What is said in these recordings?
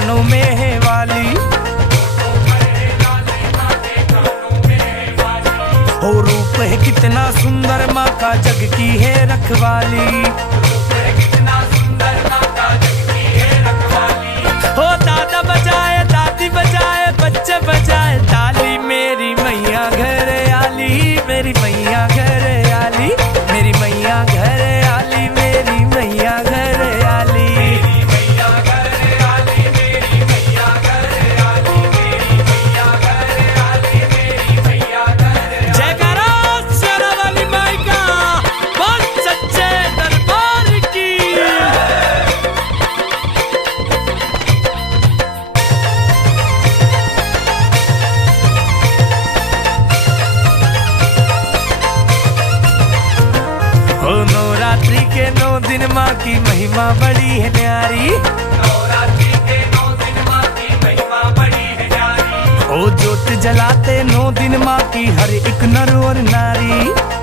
कानों में है वाली, हो रूप है कितना सुंदर माँ का जग की है रखवाली, हो दादा बजाए दादी बजाए बच्चे बजाए ताली, मेरी मैया घर आली, मेरी मैया घर आली, मेरी मैया घर आली, मेरी मैया घर आली, मेरी मैया घर आली, मेरी मैया घर आली, मेरी मैया घर आली, मेरी मैया घर। जयकारा शेरा वाली माई का, बोल सच्चे दरबार की। नवरात्रि के 9 दिन माँ की महिमा बड़ी है न्यारी, नवरात्रि के 9 दिन माँ की महिमा बड़ी है न्यारी, ओ ज्योत जलाते 9 दिन माँ की हर एक नर और नारी,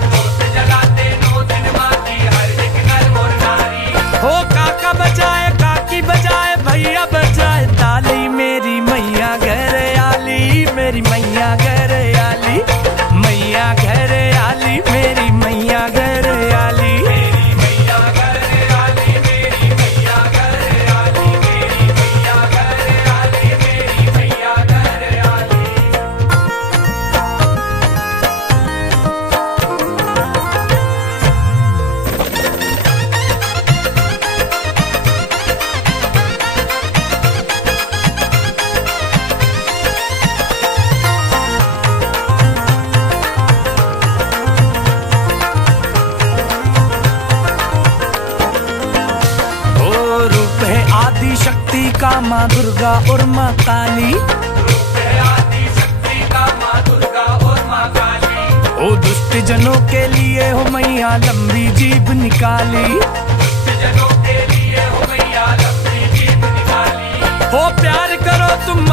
ज्योत जलाते 9 दिन माँ की हर एक नर और नारी, हो काका बजाए काकी बजाए भैया बजाए ताली, मेरी मैया घर आली, मेरी मैया घर आली, मैया घर आली, मेरी मैया घर आली, मेरी मैया घर आली, मेरी मैया घर आली, मेरी मैया घर आली, मेरी मैया घर आली। आदि शक्ति का माँ दुर्गा और माँ काली, रूप है आदि शक्ति का माँ दुर्गा और माँ काली, ओ दुष्ट जनों के लिए हो मैया लंबी जीभ निकाली, दुष्ट जनों के लिए हो मैया लंबी जीभ निकाली, हो प्यार करो तुम